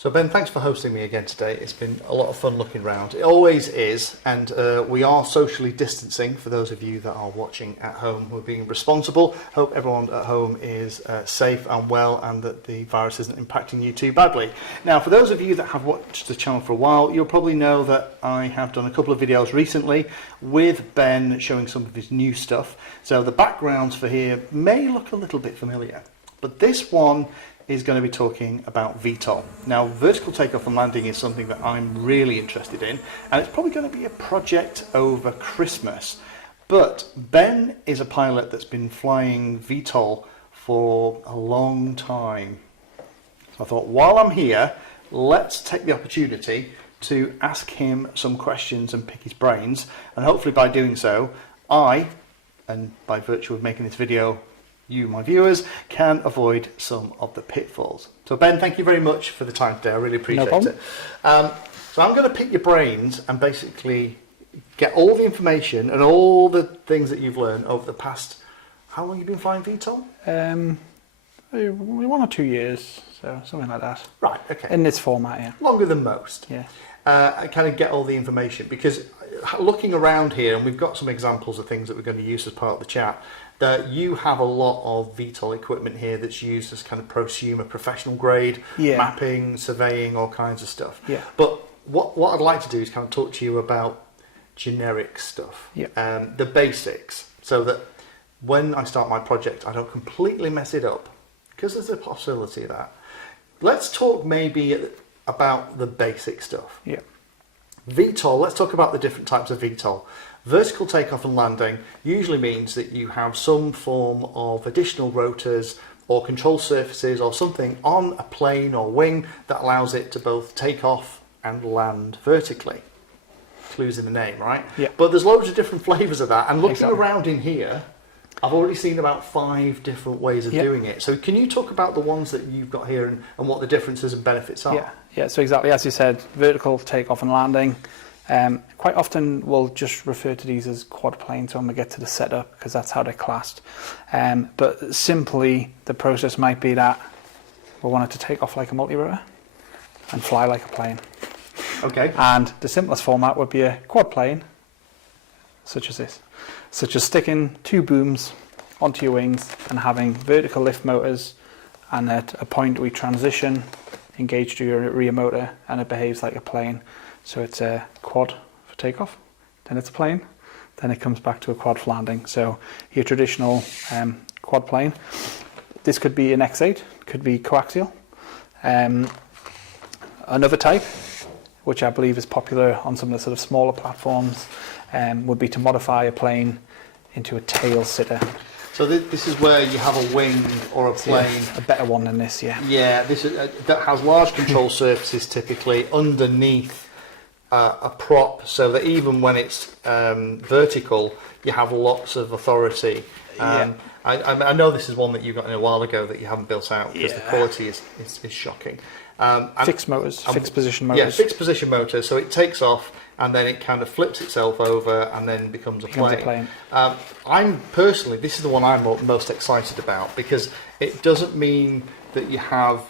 So Ben, thanks for hosting me again today. It's been a lot of fun looking around. It always is, and we are socially distancing for those of you that are watching at home. We're being responsible. Hope everyone at home is safe and well, and that the virus isn't impacting you too badly. Now, for those of you that have watched the channel for a while, you'll probably know that I have done a couple of videos recently with Ben showing some of his new stuff. So the backgrounds for here may look a little bit familiar, but this one is going to be talking about VTOL. Now, vertical takeoff and landing is something that I'm really interested in, and it's probably going to be a project over Christmas. But Ben is a pilot that's been flying VTOL for a long time. So I thought, while I'm here, let's take the opportunity to ask him some questions and pick his brains, and hopefully by doing so, and by virtue of making this video, you, my viewers, can avoid some of the pitfalls. So Ben, thank you very much for the time today. I really appreciate it. So I'm going to pick your brains and basically get all the information and all the things that you've learned over the past, how long have you been flying VTOL? 1 or 2 years, so something like that. Right, okay. In this format, yeah. Longer than most. Yeah. I kind of get all the information, because looking around here, and we've got some examples of things that we're going to use as part of the chat, that you have a lot of VTOL equipment here that's used as kind of prosumer professional grade, mapping, surveying, all kinds of stuff. Yeah. But what I'd like to do is kind of talk to you about generic stuff, the basics, so that when I start my project, I don't completely mess it up, because there's a possibility of that. Let's talk maybe about the basic stuff. Yeah. VTOL, let's talk about the different types of VTOL. Vertical takeoff and landing usually means that you have some form of additional rotors or control surfaces or something on a plane or wing that allows it to both take off and land vertically. Clues in the name, right? Yeah. But there's loads of different flavours of that, and looking around in here, I've already seen about 5 different ways of doing it. So can you talk about the ones that you've got here and what the differences and benefits are? Yeah, so exactly as you said, vertical takeoff and landing. Quite often we'll just refer to these as quad planes when we get to the setup, because that's how they're classed. But simply the process might be that we want it to take off like a multi-rotor and fly like a plane. Okay. And the simplest format would be a quad plane, such as this. Such as sticking 2 booms onto your wings and having vertical lift motors, and at a point we transition, engage to your rear motor, and it behaves like a plane. So it's a quad for takeoff, then it's a plane, then it comes back to a quad for landing. So your traditional quad plane. This could be an X8, could be coaxial. Another type, which I believe is popular on some of the sort of smaller platforms, would be to modify a plane into a tail sitter. So this is where you have a wing or a plane. Yeah, a better one than this, yeah. Yeah, this is that has large control surfaces typically underneath a prop, so that even when it's vertical, you have lots of authority. I know this is one that you got in a while ago that you haven't built out, because the quality is shocking. Fixed motors, fixed position motors. Yeah, fixed position motor. So it takes off and then it kind of flips itself over and then becomes a plane. I'm personally, this is the one I'm most excited about, because it doesn't mean that you have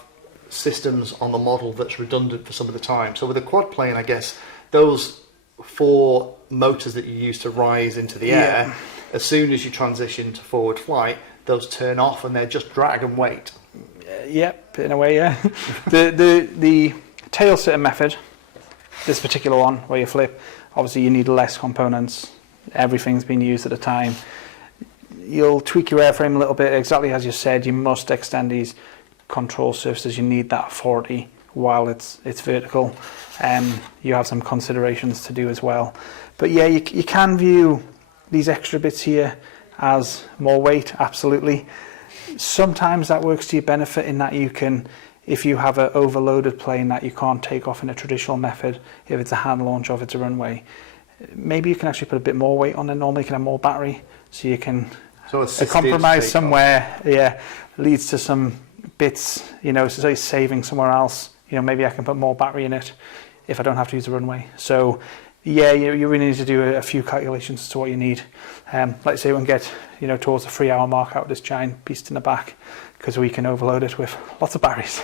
systems on the model that's redundant for some of the time. So with a quad plane, I guess those 4 motors that you use to rise into the air, as soon as you transition to forward flight, those turn off and they're just drag and weight. Yep, in a way, yeah. the tail sitter method, this particular one where you flip, obviously you need less components. Everything's been used at a time. You'll tweak your airframe a little bit, exactly as you said. You must extend these control surfaces. You need that authority while it's vertical. You have some considerations to do as well. But yeah, you can view these extra bits here as more weight, absolutely. Sometimes that works to your benefit in that you can, if you have an overloaded plane that you can't take off in a traditional method, if it's a hand launch or if it's a runway, maybe you can actually put a bit more weight on it. Normally you can have more battery, so you can a compromise somewhere leads to some bits, so saving somewhere else. Maybe I can put more battery in it if I don't have to use a runway. So yeah, you really need to do a few calculations as to what you need. Like say we can get towards the 3-hour mark out of this giant beast in the back, because we can overload it with lots of batteries,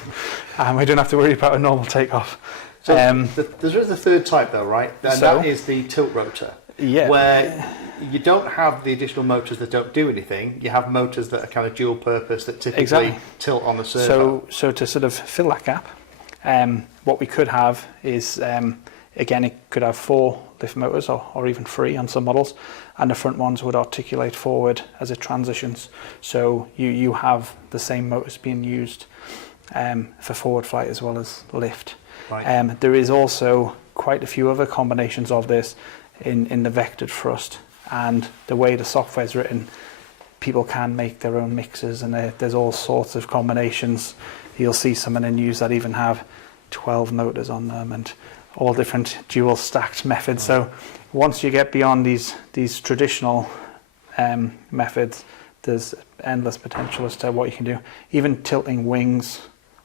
and we don't have to worry about a normal takeoff. So there is a third type though, right? And that is the tilt rotor. Yeah. Where you don't have the additional motors that don't do anything. You have motors that are kind of dual purpose that typically tilt on the servo. So to sort of fill that gap, what we could have is, again, it could have 4 lift motors or even 3 on some models, and the front ones would articulate forward as it transitions. So you have the same motors being used for forward flight as well as lift. Right. There is also quite a few other combinations of this in the vectored thrust, and the way the software is written, people can make their own mixes, and there's all sorts of combinations. You'll see some in the news that even have 12 motors on them and all different dual stacked methods. So once you get beyond these traditional methods, there's endless potential as to what you can do. Even tilting wings,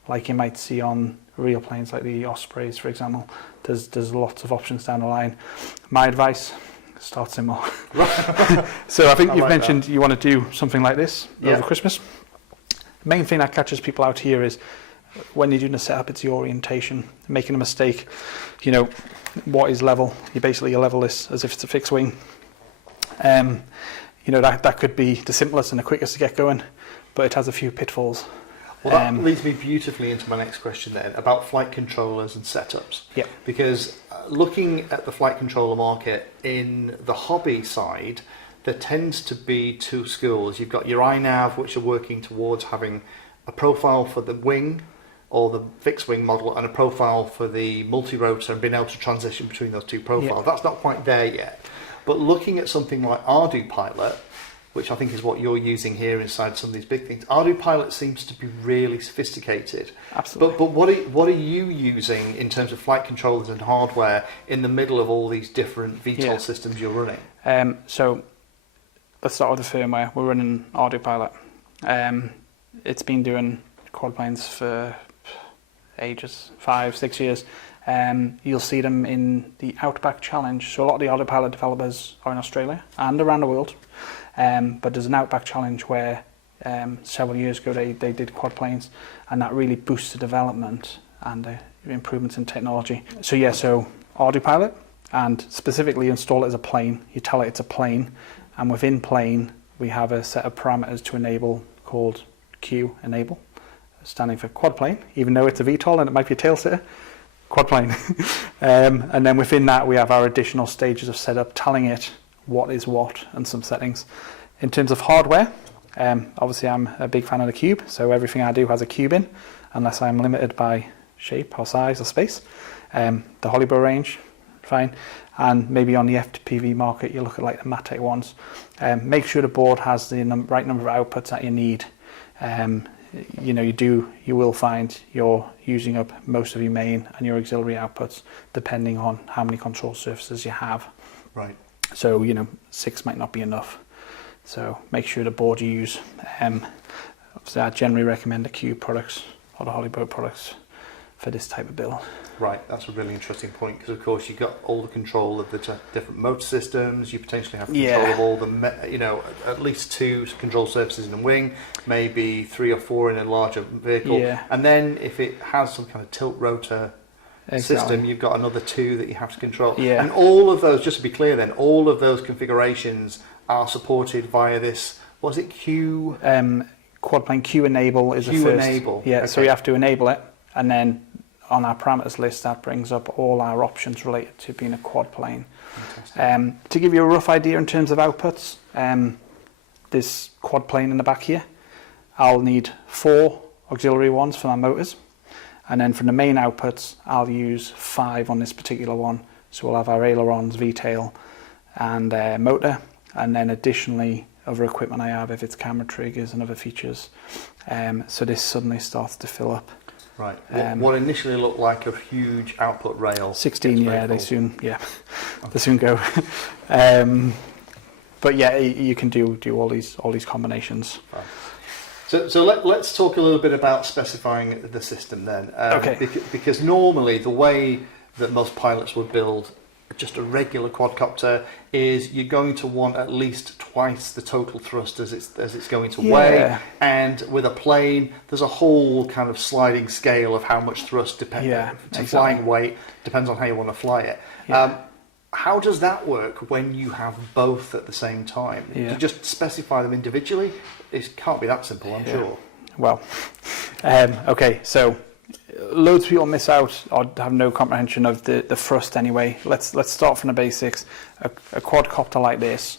like you might see on real planes like the Ospreys, for example, there's lots of options down the line. My advice, start simple. So I think you've mentioned you want to do something like this over Christmas. The main thing that catches people out here is when you're doing the setup, it's the orientation. Making a mistake, what is level? You level this as if it's a fixed wing. That could be the simplest and the quickest to get going, but it has a few pitfalls. Well, that leads me beautifully into my next question then, about flight controllers and setups. Yeah. Because looking at the flight controller market in the hobby side, there tends to be 2 schools. You've got your iNav, which are working towards having a profile for the wing or the fixed wing model and a profile for the multi-rotor, and being able to transition between those 2 profiles. Yeah. That's not quite there yet. But looking at something like Ardu Pilot, which I think is what you're using here inside some of these big things, Ardu Pilot seems to be really sophisticated. Absolutely. But what are you using in terms of flight controllers and hardware in the middle of all these different VTOL systems you're running? So let's start with the firmware. We're running Ardu Pilot. It's been doing quad planes for ages, 5-6 years. You'll see them in the Outback Challenge. So a lot of the Ardu Pilot developers are in Australia and around the world. But there's an Outback Challenge where several years ago they did quad planes, and that really boosts the development and the improvements in technology. So Ardu Pilot, and specifically install it as a plane. You tell it it's a plane, and within plane we have a set of parameters to enable called Q enable, standing for quad plane, even though it's a VTOL and it might be a tail sitter. Quad plane. And then within that we have our additional stages of setup telling it what is what and some settings. In terms of hardware, obviously I'm a big fan of the cube, so everything I do has a cube in, unless I'm limited by shape or size or space. The Hollybow range, fine. And maybe on the FPV market, you look at like the Matek ones. Make sure the board has the right number of outputs that you need. You will find you're using up most of your main and your auxiliary outputs depending on how many control surfaces you have. Right. So 6 might not be enough. So make sure the board you use. Obviously, I generally recommend the Cube products or the Hollybow products for this type of build. Right, that's a really interesting point, because of course you've got all the control of the different motor systems. You potentially have control of all the, at least 2 control surfaces in the wing, maybe 3 or 4 in a larger vehicle. Yeah. And then if it has some kind of tilt rotor system, you've got another 2 that you have to control. Yeah. And all of those, just to be clear then, all of those configurations are supported via this, was it Q? Quad plane Q enable is the first. Q enable. Yeah, okay. So we have to enable it, and then on our parameters list that brings up all our options related to being a quad plane. To give you a rough idea in terms of outputs, this quad plane in the back here, I'll need 4 auxiliary ones for my motors, and then from the main outputs I'll use 5 on this particular one. So we'll have our ailerons, V-tail and motor, and then additionally other equipment I have if it's camera triggers and other features. So this suddenly starts to fill up. Right. What initially looked like a huge output rail. 16, they soon go. But yeah, you can do all these combinations. Right. So let's talk a little bit about specifying the system then. Okay. Because normally the way that most pilots would build just a regular quadcopter is you're going to want at least twice the total thrust as it's going to weigh. And with a plane, there's a whole kind of sliding scale of how much thrust flying weight depends on how you want to fly it. How does that work when you have both at the same time? Do you just specify them individually? It can't be that simple, I'm sure. Well, okay, so loads of people miss out or have no comprehension of the thrust anyway. Let's start from the basics. A quadcopter like this,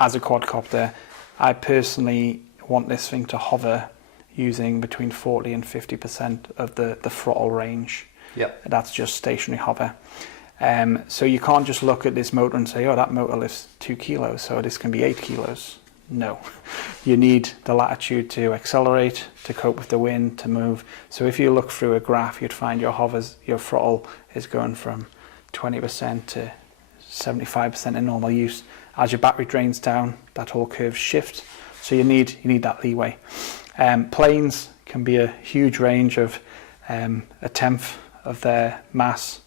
as a quadcopter, I personally want this thing to hover using between 40 and 50% of the throttle range. That's just stationary hover. So you can't just look at this motor and say, oh, that motor lifts 2 kilos, so this can be 8 kilos. No, you need the latitude to accelerate, to cope with the wind, to move. So if you look through a graph, you'd find your throttle is going from 20% to 75% in normal use. As your battery drains down, that whole curve shifts. So you need that leeway. Planes can be a huge range of a tenth of their mass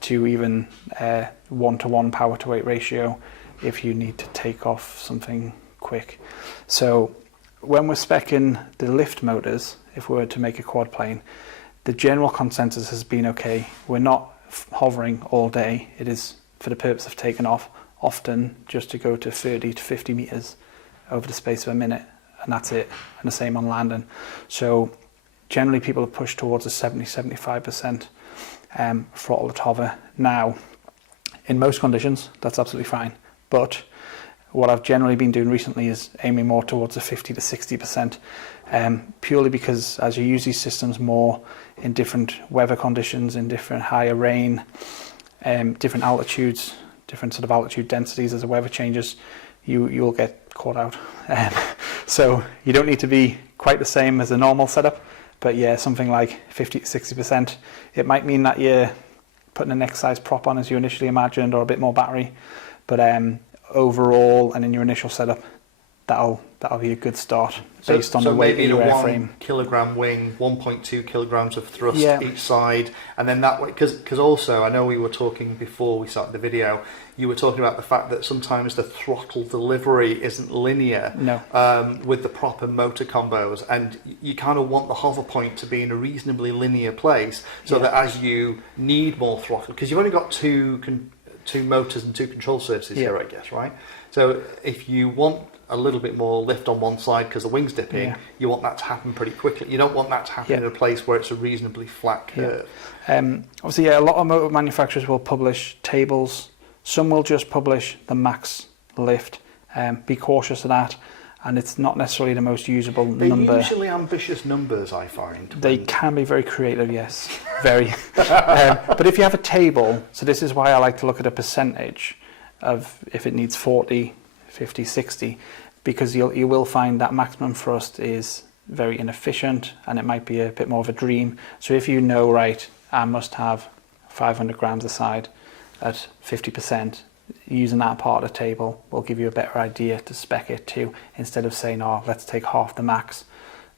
to even 1-to-1 power to weight ratio if you need to take off something quick. So when we're speccing the lift motors, if we were to make a quad plane, the general consensus has been, okay, we're not hovering all day. It is for the purpose of taking off, often just to go to 30 to 50 meters over the space of a minute, and that's it. And the same on landing. So generally people are pushed towards a 70-75% throttle to hover. Now, in most conditions, that's absolutely fine. But what I've generally been doing recently is aiming more towards a 50 to 60%, purely because as you use these systems more in different weather conditions, in different higher rain, different altitudes, different sort of altitude densities as the weather changes, you'll get caught out. So you don't need to be quite the same as a normal setup, but yeah, something like 50 to 60%. It might mean that you're putting a next size prop on as you initially imagined, or a bit more battery. But overall, and in your initial setup, that'll be a good start based on the weight of your airframe. So maybe a 1 kilogram wing, 1.2 kilograms of thrust each side, and then that way, because also I know we were talking before we started the video, you were talking about the fact that sometimes the throttle delivery isn't linear with the proper motor combos, and you kind of want the hover point to be in a reasonably linear place, so that as you need more throttle, because you've only got two motors and 2 control surfaces here, I guess, right? So if you want a little bit more lift on one side because the wing's dipping, you want that to happen pretty quickly. You don't want that to happen in a place where it's a reasonably flat curve. Obviously, a lot of motor manufacturers will publish tables. Some will just publish the max lift. Be cautious of that. And it's not necessarily the most usable number. They're usually ambitious numbers, I find. They can be very creative, yes. Very. But if you have a table, so this is why I like to look at a percentage of if it needs 40, 50, 60, because you will find that maximum thrust is very inefficient and it might be a bit more of a dream. So if you know, right, I must have 500 grams aside at 50%, using that part of the table will give you a better idea to spec it to, instead of saying, oh, let's take half the max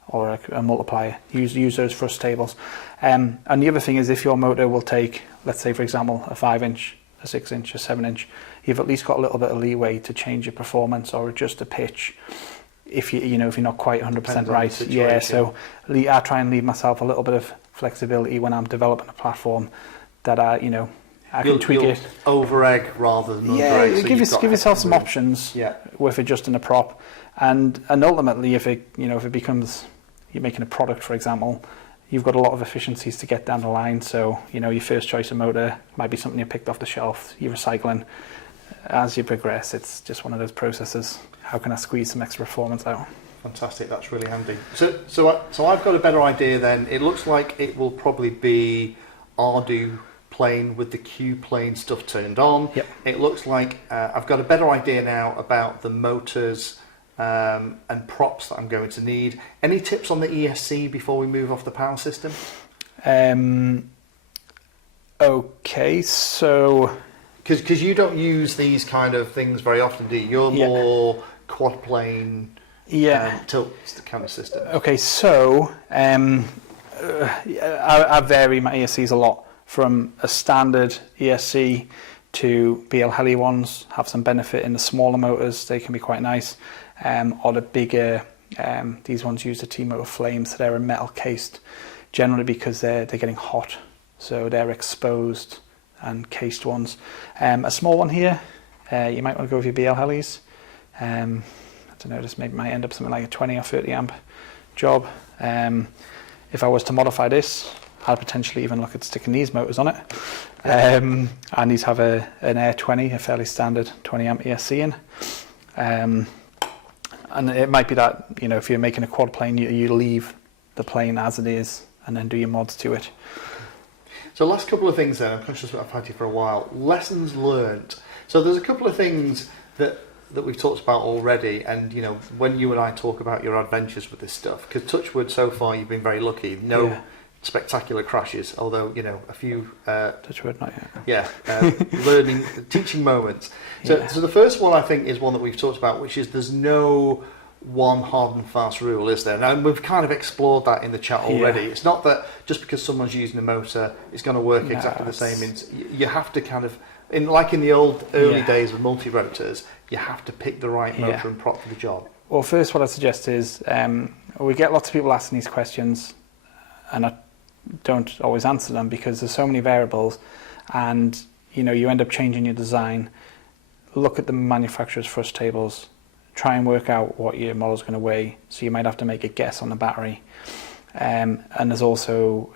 or a multiplier. Use those thrust tables. And the other thing is, if your motor will take, let's say for example, a 5-inch, a 6-inch, a 7-inch, you've at least got a little bit of leeway to change your performance or adjust the pitch if if you're not quite 100% right. So I try and leave myself a little bit of flexibility when I'm developing a platform, that I can tweak it. Over egg rather than under egg. So give yourself some options with adjusting a prop, and ultimately, if it becomes you're making a product, for example, you've got a lot of efficiencies to get down the line. So your first choice of motor might be something you picked off the shelf. You're recycling. As you progress, it's just one of those processes. How can I squeeze some extra performance out? Fantastic, that's really handy. So I've got a better idea then. It looks like it will probably be Ardu plane with the Q plane stuff turned on. It looks like I've got a better idea now about the motors and props that I'm going to need. Any tips on the ESC before we move off the power system? Okay, so because you don't use these kind of things very often, do you? You're more quad plane tilt kind of system. Okay, so I vary my ESCs a lot. from a standard ESC to BL Heli ones have some benefit in the smaller motors. They can be quite nice. Or the bigger, these ones use the T-motor flames, so they're a metal cased, generally because they're getting hot. So they're exposed and cased ones. A small one here, you might want to go with your BL Helis. I don't know, this might end up something like a 20 or 30 amp job. If I was to modify this, I'd potentially even look at sticking these motors on it. And these have an Air 20, a fairly standard 20 amp ESC in. And it might be that, you know, if you're making a quad plane, you leave the plane as it is and then do your mods to it. So last couple of things then, I'm conscious that I've had you for a while. Lessons learnt. So there's a couple of things that we've talked about already, and you know, when you and I talk about your adventures with this stuff, because touchwood so far you've been very lucky, no spectacular crashes, although you know a few touchwood, not yet. Learning, teaching moments. So the first one I think is one that we've talked about, which is there's no one hard and fast rule, is there? And we've kind of explored that in the chat already. It's not that just because someone's using a motor it's going to work exactly the same. You have to kind of, like in the early days of multi-rotors, you have to pick the right motor and prop for the job. Well, first what I suggest is, we get lots of people asking these questions and I don't always answer them because there's so many variables, and you know, you end up changing your design. Look at the manufacturer's thrust tables, try and work out what your model's going to weigh, so you might have to make a guess on the battery. And there's also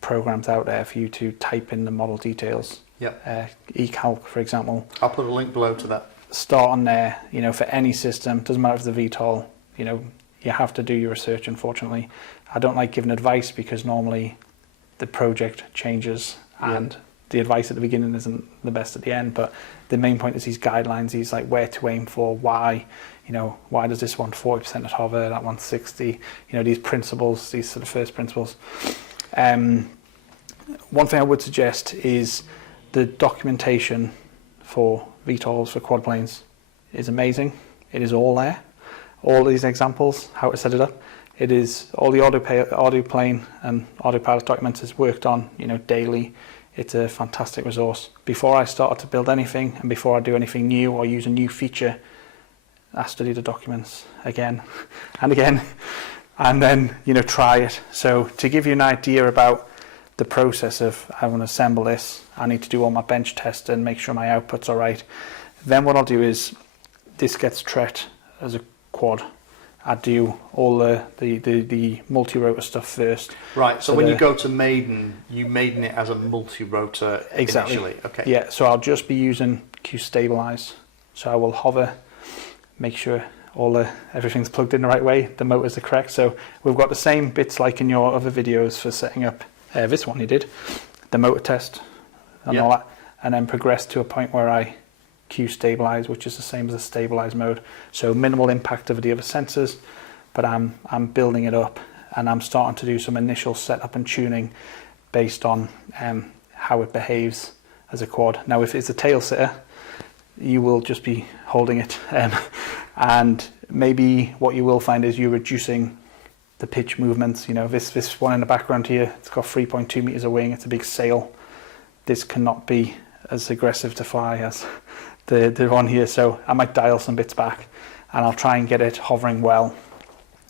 programs out there for you to type in the model details. eCalc, for example. I'll put a link below to that. Start on there, you know, for any system, doesn't matter if it's the VTOL, you know, you have to do your research, unfortunately. I don't like giving advice because normally the project changes and the advice at the beginning isn't the best at the end, but the main point is these guidelines, these like where to aim for, why, you know, why does this want 40% at hover, that one's 60, you know, these principles, these sort of first principles. One thing I would suggest is the documentation for VTOLs, for quad planes, is amazing. It is all there. All these examples, how to set it up. It is all the audio plane and autopilot documents is worked on, you know, daily. It's a fantastic resource. Before I started to build anything and before I do anything new or use a new feature, I study the documents again and again, and then, you know, try it. So to give you an idea about the process of, I want to assemble this, I need to do all my bench tests and make sure my output's all right. Then what I'll do is, this gets tret as a quad. I do all the multi-rotor stuff first. Right, so when you go to maiden, you maiden it as a multi-rotor initially. Okay. Yeah, so I'll just be using Q-stabilize. So I will hover, make sure everything's plugged in the right way, the motors are correct. So we've got the same bits like in your other videos for setting up this one you did, the motor test and all that, and then progress to a point where I Q-stabilize, which is the same as the stabilize mode. So minimal impact of the other sensors, but I'm building it up and I'm starting to do some initial setup and tuning based on how it behaves as a quad. Now, if it's a tail sitter, you will just be holding it, and maybe what you will find is you're reducing the pitch movements. You know, this one in the background here, it's got 3.2 meters of wing. It's a big sail. This cannot be as aggressive to fly as the one here, so I might dial some bits back and I'll try and get it hovering well.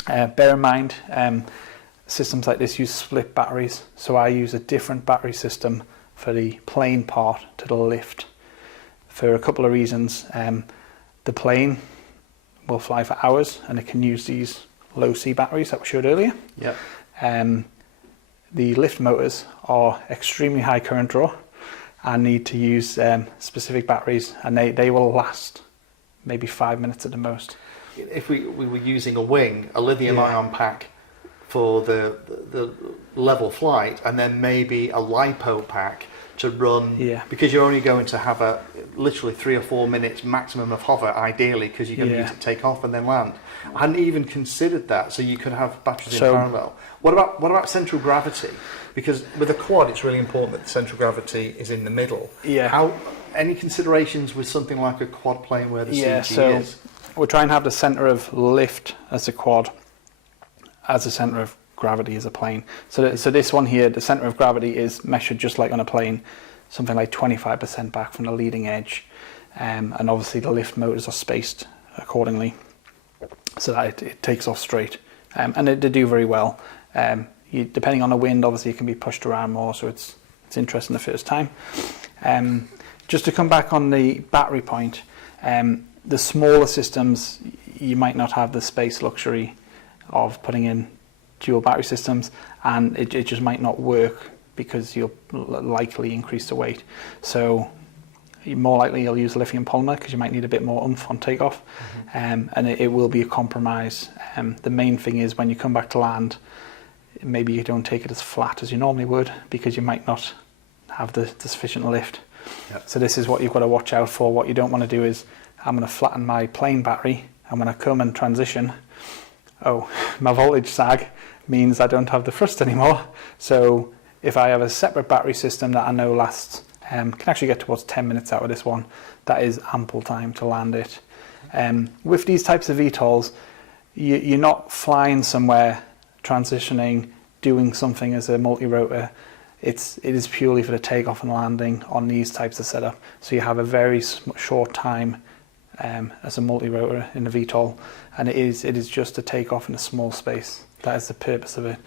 Bear in mind, systems like this use split batteries, so I use a different battery system for the plane part to the lift for a couple of reasons. The plane will fly for hours and it can use these low C batteries that we showed earlier. The lift motors are extremely high current draw and need to use specific batteries, and they will last maybe 5 minutes at the most. If we were using a wing, a lithium ion pack for the level flight, and then maybe a LiPo pack to run, because you're only going to have a literally 3 or 4 minutes maximum of hover, ideally, because you're going to use it to take off and then land. I hadn't even considered that, so you could have batteries in parallel. What about central gravity? Because with a quad, it's really important that the central gravity is in the middle. Any considerations with something like a quad plane where the CG is? We'll try and have the centre of lift as a quad, as a centre of gravity as a plane. So this one here, the center of gravity is measured just like on a plane, something like 25% back from the leading edge. And obviously the lift motors are spaced accordingly so that it takes off straight. And they do very well. Depending on the wind, obviously it can be pushed around more, so it's interesting the first time. Just to come back on the battery point, the smaller systems, you might not have the space luxury of putting in dual battery systems, and it just might not work because you'll likely increase the weight. So more likely you'll use lithium polymer because you might need a bit more oomph on takeoff, and it will be a compromise. The main thing is when you come back to land, maybe you don't take it as flat as you normally would because you might not have the sufficient lift. Yep. So this is what you've got to watch out for. What you don't want to do is, I'm going to flatten my plane battery, and when I come and transition, oh, my voltage sag means I don't have the thrust anymore. So if I have a separate battery system that I know lasts, can actually get towards 10 minutes out of this one, that is ample time to land it. With these types of VTOLs, you're not flying somewhere, transitioning, doing something as a multi-rotor. It is purely for the takeoff and landing on these types of setup. So you have a very short time as a multi-rotor in the VTOL, and it is just to take off in a small space. That is the purpose of it.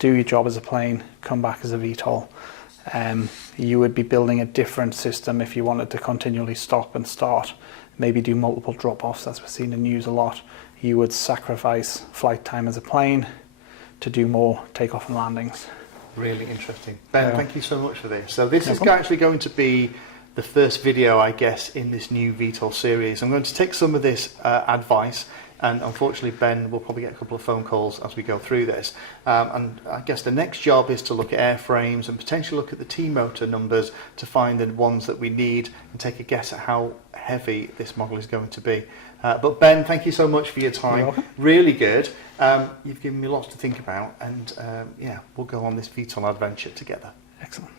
Do your job as a plane, come back as a VTOL. You would be building a different system if you wanted to continually stop and start, maybe do multiple drop-offs, as we've seen in the news a lot. You would sacrifice flight time as a plane to do more takeoff and landings. Really interesting. Ben, thank you so much for this. So this is actually going to be the first video, I guess, in this new VTOL series. I'm going to take some of this advice, and unfortunately Ben will probably get a couple of phone calls as we go through this. And I guess the next job is to look at airframes and potentially look at the T-motor numbers to find the ones that we need and take a guess at how heavy this model is going to be. But Ben, thank you so much for your time. You're welcome. Really good. You've given me lots to think about, and yeah, we'll go on this VTOL adventure together. Excellent.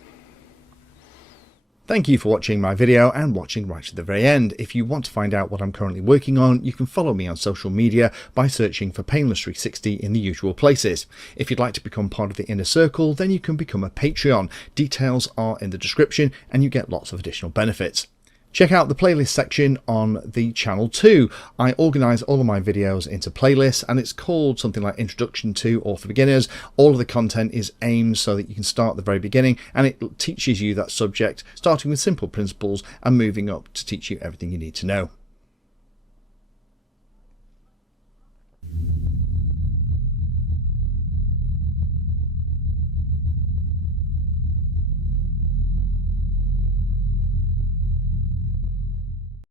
Thank you for watching my video and watching right to the very end. If you want to find out what I'm currently working on, you can follow me on social media by searching for Painless360 in the usual places. If you'd like to become part of the inner circle, then you can become a Patreon. Details are in the description and you get lots of additional benefits. Check out the playlist section on the channel too. I organise all of my videos into playlists, and it's called something like Introduction to or for Beginners. All of the content is aimed so that you can start at the very beginning, and it teaches you that subject, starting with simple principles and moving up to teach you everything you need to know.